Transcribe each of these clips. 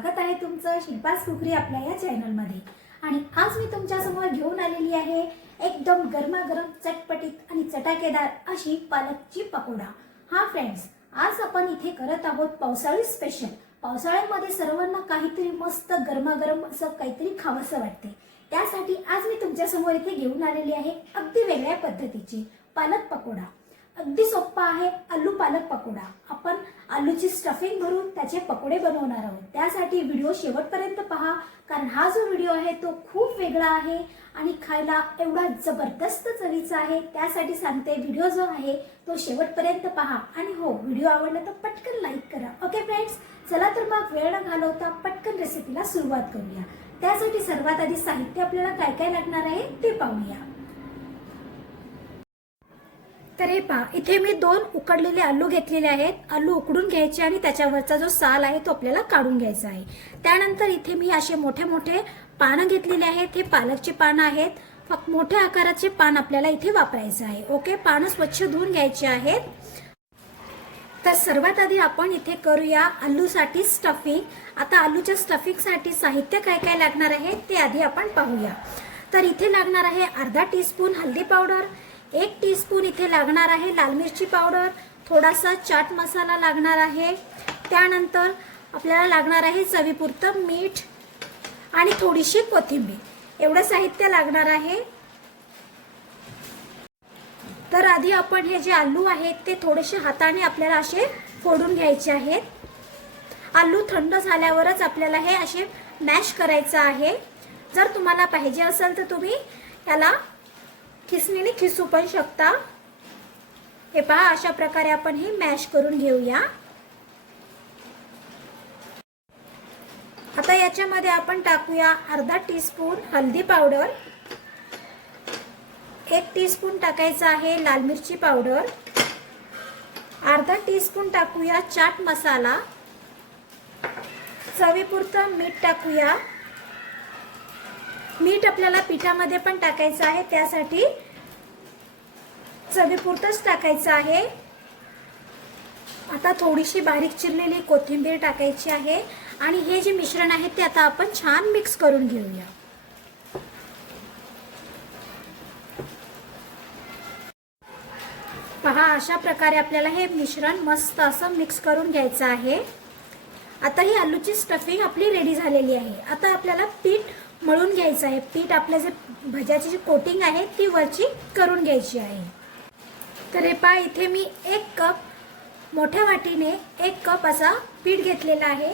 स्वागत आहे तुमचं शिल्पास कुकरी आपल्या या चॅनलमध्ये। आणि आज मी तुमच्या समोर घेऊन आलेली आहे एकदम गरमागरम चटपटीत आणि चटाकेदार अशी पालकची पकोडा। हा फ्रेंड्स, आज आपण इथे करत आहोत पावसाळी स्पेशल। पावसाळ्यामध्ये सर्वांना काहीतरी मस्त गरमागरम असं काहीतरी खावंसं वाटते। त्यासाठी आज मी तुमच्या समोर इथे घेऊन आलेली आहे अगदी वेगळ्या पद्धतीची पालक पकोडा। अगदी सोपा आहे आलू पालक पकोडा। आपण आलूची स्टफिंग भरून त्याचे पकोडे बनवणार आहोत। त्यासाठी व्हिडिओ शेवटपर्यंत पहा, कारण हा जो व्हिडिओ आहे तो खूप वेगळा आहे आणि खायला एवढा जबरदस्त चवीचा आहे। त्यासाठी सांगते, व्हिडिओ जो आहे तो शेवटपर्यंत पहा आणि हो, व्हिडिओ आवडला तर पटकन लाईक करा। ओके फ्रेंड्स, चला तर मग वेळ न घालवता पटकन रेसिपीला सुरुवात करूया। त्यासाठी सर्वात आधी साहित्य आपल्याला काय काय लागणार आहे ते पाहूया। तर हे पहा, इथे मी 2 उकडलेले आलू घेतलेले आहेत। आलू उकडून घ्यायचे आणि त्याच्यावरचा जो साल आहे तो आपल्याला काढून घ्यायचा आहे। त्यानंतर इथे मी असे मोठे मोठे पानं घेतलेले आहेत। हे पालकचे पानं आहेत। फक्त मोठ्या आकाराचे पान आपल्याला इथे वापरायचे आहे। ओके, पानं स्वच्छ धुवून घ्यायचे आहेत। तर सर्वात आधी आपण इथे करूया आलूसाठी स्टफिंग। आता आलूच्या स्टफिंगसाठी साहित्य काय काय लागणार आहे ते आधी आपण पाहूया। तर इथे लागणार आहे अर्धा टीस्पून हळदी पावडर, 1 टीस्पून इथे लागणार आहे लाल मिरची पावडर, थोडासा चाट मसाला लागणार आहे। त्यानंतर आपल्याला लागणार आहे चवीपुरतं मीठ आणि थोडीशी कोथिंबीर। एवढं साहित्य लागणार आहे। तर आधी आपण हे जे आलू आहेत ते थोडेसे हाताने आपल्याला असे फोडून घ्यायचे आहेत। आलू थंड झाल्यावरच आपल्याला हे असे मॅश करायचं आहे। जर तुम्हाला पाहिजे असेल तर तुम्ही याला खिसणीने खिसू पण शकता। हे पहा, अशा प्रकारे आपण हे मॅश करून घेऊया। आता याच्यामध्ये आपण टाकूया अर्धा टीस्पून हळदी पावडर, 1 टीस्पून टाकायचा आहे लाल मिरची पावडर, अर्धा टीस्पून टाकूया चाट मसाला, चवीपुरतं मीठ टाकूया। मीठ आपल्याला पिठामध्ये पण टाकायचं आहे, त्यासाठी चवीपुरतंच टाकायचं आहे। आता थोडीशी बारीक चिरलेली कोथिंबीर टाकायची आहे आणि हे जे मिश्रण आहे ते आता आपण छान मिक्स करून घेऊया। पहा, अशा प्रकारे आपल्याला हे मिश्रण मस्त असं मिक्स करून घ्यायचं आहे। आता ही आलूची स्टफिंग आपली रेडी झालेली आहे। आता आपल्याला पीठ मळून घ्यायचं आहे। पीठ आपल्या जे भज्याची जी कोटिंग आहे ती वरची करून घ्यायची आहे। तर हे पहा, इथे मी 1 कप मोठ्या वाटीने 1 कप असा पीठ घेतलेला आहे।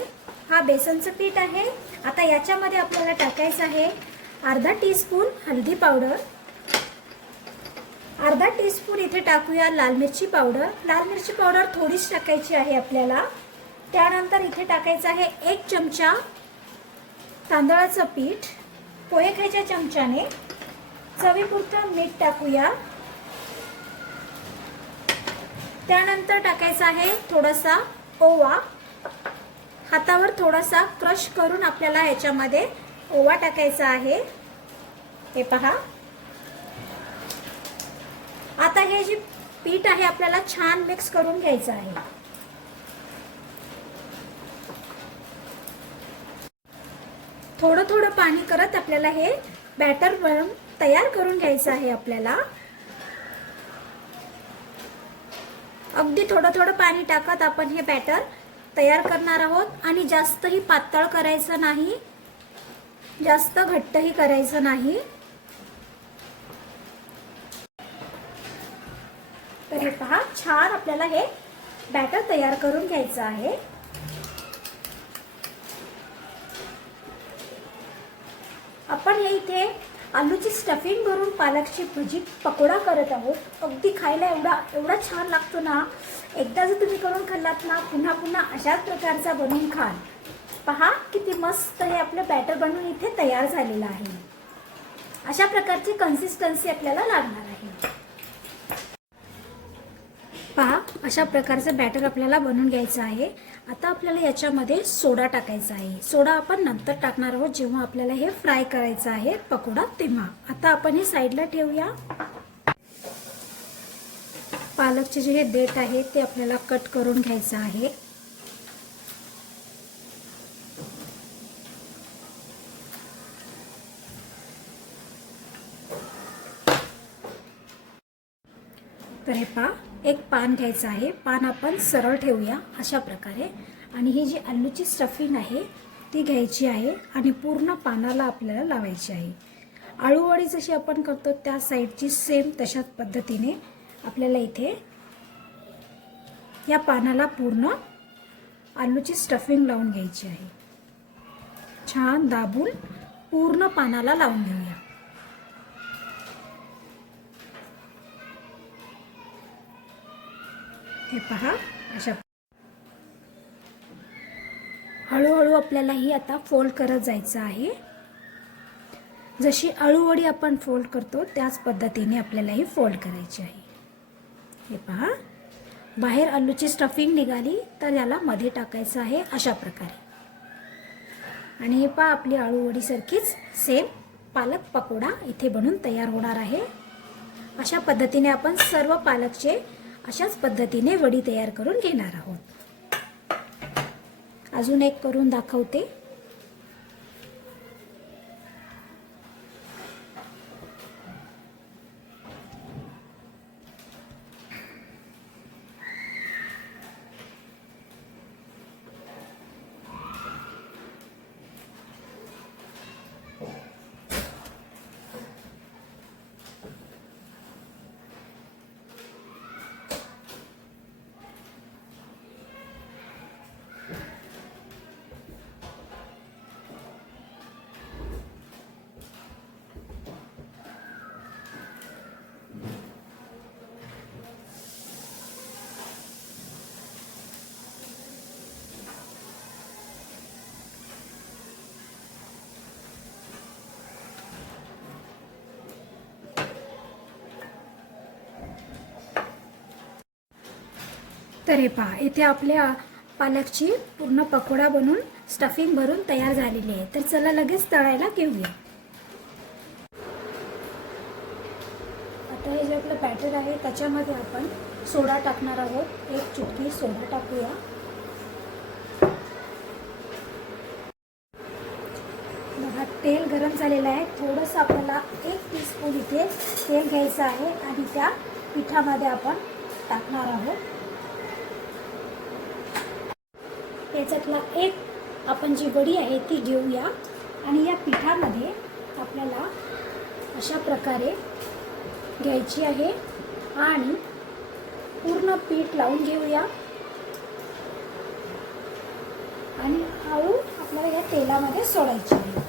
हा बेसनचं पीठ आहे। आता याच्यामध्ये आपल्याला टाकायचं आहे अर्धा टीस्पून हळदी पावडर, अर्धा टीस्पून इथे टाकूया लाल मिरची पावडर। लाल मिरची पावडर थोडीच टाकायची आहे आपल्याला। त्यानंतर इथे टाकायचं आहे 1 चमचा तांदळाचं पीठ, पोहे खायच्या चमच्याने। चवीपुरतं मीठ टाकूया। त्यानंतर टाकायचं आहे थोडासा ओवा। हातावर थोडासा क्रश करून आपल्याला याच्यामध्ये ओवा टाकायचा आहे। हे पहा, आता हे जे पीठ आहे आपल्याला छान मिक्स करून घ्यायचं आहे। थोडं थोडं पाणी करत आपल्याला हे बॅटर बनवून तयार करून घ्यायचं आहे आपल्याला। अगदी थोडं थोडं पाणी टाकत आपण हे बॅटर तयार करणार आहोत आणि जास्तही पातळ करायचं नाही, जास्त घट्टही करायचं नाही। तर हे पहा, छान आपल्याला हे बॅटर तयार करून घ्यायचं आहे। आपण हे इथे आलूची स्टफिंग भरून पालकची भजी पकोडा करत आहोत। अगदी खायला एवढा छान लागतो ना। एकदा जर तुम्ही करून खाल्लात ना, पुन्हा पुन्हा अशाच प्रकारचा बनवून खाल। पहा, किती मस्त हे आपलं बॅटर बनवून इथे तयार झालेलं आहे। अशा प्रकारची कन्सिस्टन्सी आपल्याला लागणार आहे। पहा, अशा प्रकारचं बॅटर आपल्याला बनवून घ्यायचं आहे। आता आपल्याला याच्यामध्ये सोडा टाकायचा आहे। सोडा आपण नंतर टाकणार आहोत, जेव्हा आपल्याला हे फ्राय करायचं आहे पकोडा तेव्हा। आता आपण हे साईडला ठेवूया। पालकचे जे हे देठ आहे ते आपल्याला कट करून घ्यायचं आहे। तर हे पहा, एक पान घ्यायचं आहे. पान आपण सरळ ठेवूया अशा प्रकारे. आणि ही जी आलूची स्टफिंग आहे ती घ्यायची आहे आणि पूर्ण पानाला आपल्याला लावायची आहे. आळूवडी जशी आपण करतो त्या साईडची सेम तशाच पद्धतीने आपल्याला इथे या पानाला पूर्ण आलूची स्टफिंग लावून घ्यायची आहे. छान दाबून पूर्ण पानाला लावून घेऊया. हे पहा, अशा हळूहळू आपल्याला ही आता फोल्ड करत जायचं आहे. जशी आळूवडी आपण फोल्ड करतो त्याच पद्धतीने आपल्याला ही फोल्ड करायची आहे. हे पहा, बाहेर आलूची स्टफिंग निघाली तर याला मध्ये टाकायचं आहे अशा प्रकारे. आणि हे पहा, आपली आळूवडी सारखीच सेम पालक पकोडा इथे बनून तयार होणार आहे. अशा पद्धतीने आपण सर्व पालकचे अशाच पद्धतीने वडी तयार करून घेणार आहोत. अजून एक करून दाखवते. तर हे पहा, इथे आपल्या पालकची पूर्ण पकोडा बनून स्टफिंग भरून तयार झालेली आहे. तर चला लगेच तळायला घेऊया. आता हे जे आपलं बॅटर आहे त्याच्यामध्ये आपण सोडा टाकणार आहोत. एक चुटकी सोडा टाकूया. बघा, तेल गरम झालेलं आहे. थोडंसं आपल्याला 1 टीस्पून इथे तेल घ्यायचं आहे आणि त्या पिठामध्ये आपण टाकणार आहोत. याच्यातला एक आपण जी वडी आहे ती घेऊया आणि या पिठामध्ये आपल्याला अशा प्रकारे घ्यायची आहे आणि पूर्ण पीठ लावून घेऊया. आणि हळू आपल्याला या तेलामध्ये सोडायची आहे.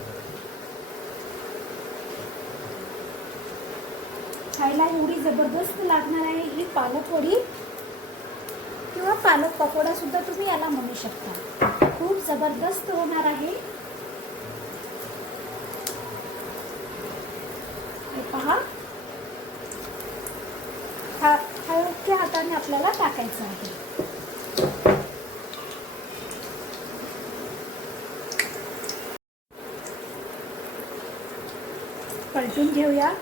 खायला एवढी जबरदस्त लागणार आहे ही पालक वडी किंवा पालक पकोडा सुद्धा तुम्ही याला म्हणू शकता. खूप जबरदस्त होणार आहे. हे पहा, हलक्या हाताने आपल्याला टाकायचं आहे. पलटून घेऊया.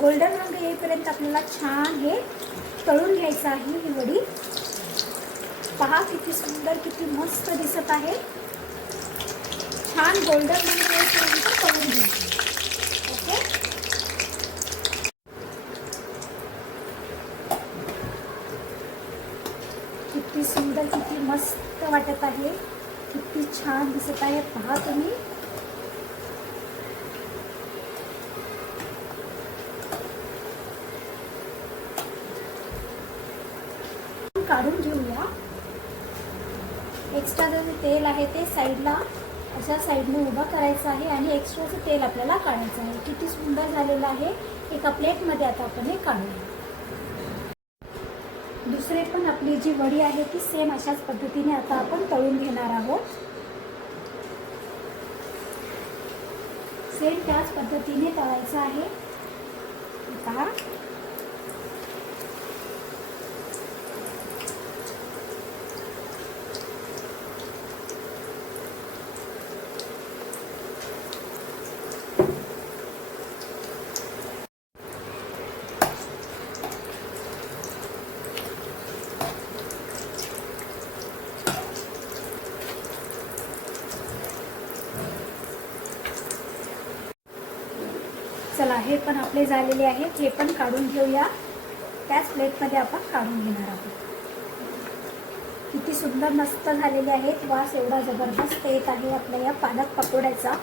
गोल्डन रंग येईपर्यंत आपल्याला छान हे तळून घ्यायचं आहे. ही वडी पहा, किती सुंदर, किती मस्त दिसत आहे. छान गोल्डन रंग येईपर्यंत तळून घ्यायचं. ओके, किती सुंदर, किती मस्त वाटत आहे. किती छान दिसत आहे. पहा तुम्ही. काढून घेऊया. एक्स्ट्राचं जे तेल आहे ते साईडला अशा साईडने उभं करायचं आहे आणि एक्स्ट्राचं तेल आपल्याला काढायचं आहे. किती सुंदर झालेलं आहे. एका प्लेटमध्ये आता आपण हे काढूया. दुसरे पण आपली जी वडी आहे ती सेम अशाच पद्धतीने आता आपण तळून घेणार आहोत. सेम त्याच पद्धतीने तळायचं आहे. पहा, चला, हे पण आपले झालेले आहेत. हे पण काढून घेऊया. त्याच प्लेटमध्ये आपण काढून घेणार आहोत. किती सुंदर मस्त झालेले आहेत. वास एवढा जबरदस्त येत आहे आपल्या या पालक पकोड्याचा.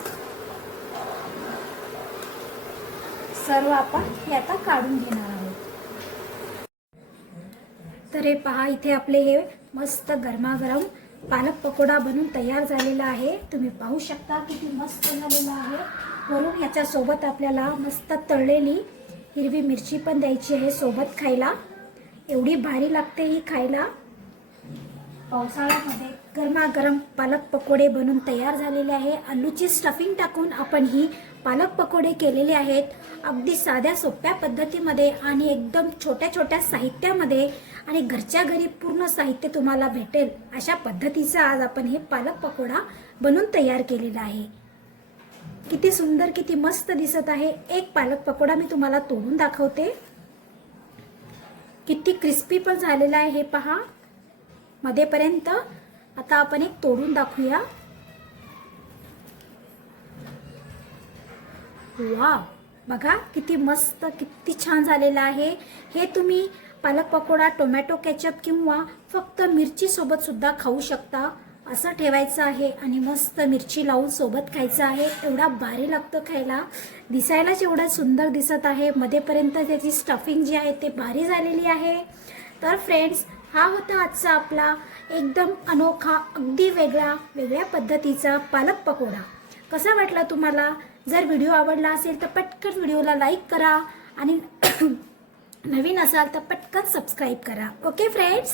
सर्व आपण हे आता काढून घेणार आहोत. तर हे पहा, इथे आपले हे मस्त गरमागरम पालक पकोडा बनून तयार झालेला आहे. तुम्ही पाहू शकता किती मस्त झालेला आहे. वरून ह्याच्या सोबत आपल्याला मस्त तळलेली हिरवी मिरची पण द्यायची आहे सोबत खायला. एवढी भारी लागते ही खायला. पावसाळ्यामध्ये गरमागरम पालक पकोडे बनून तयार झालेले आहे. आलूची स्टफिंग टाकून आपण ही पालक पकोडे केलेले आहेत. अगदी साध्या सोप्या पद्धतीमध्ये आणि एकदम छोट्या छोट्या साहित्यामध्ये आणि घरच्या घरी पूर्ण साहित्य तुम्हाला भेटेल अशा पद्धतीचा आज आपण हे पालक पकोडा बनवून तयार केलेला आहे. किती सुंदर, किती मस्त दिसत आहे. एक पालक पकोडा मी तुम्हाला तोडून दाखवते. किती क्रिस्पी पण झालेला आहे हे पहा मध्येपर्यंत. आता आपण एक तोडून दाखवूया. वाव, बघा किती मस्त, किती छान झालेला आहे. हे तुम्ही पालक पकोडा टोमॅटो केचप किंवा फक्त मिरची सोबत सुद्धा खाऊ शकता. असं ठेवायचं आहे आणि मस्त मिरची लावून सोबत खायचं आहे. एवढा भारी लागतो खायला. दिसायलाच एवढा सुंदर दिसत आहे. मध्येपर्यंत त्याची स्टफिंग जी आहे ते भारी झालेली आहे. तर फ्रेंड्स, हा होता आजचा आपला एकदम अनोखा, अगदी वेगळ्या पद्धतीचा पालक पकोडा. कसा वाटला तुम्हाला? जर व्हिडिओ आवडला असेल तर पटकन व्हिडिओला लाईक करा आणि नवीन असाल तर पटकन सबस्क्राईब करा. Okay friends.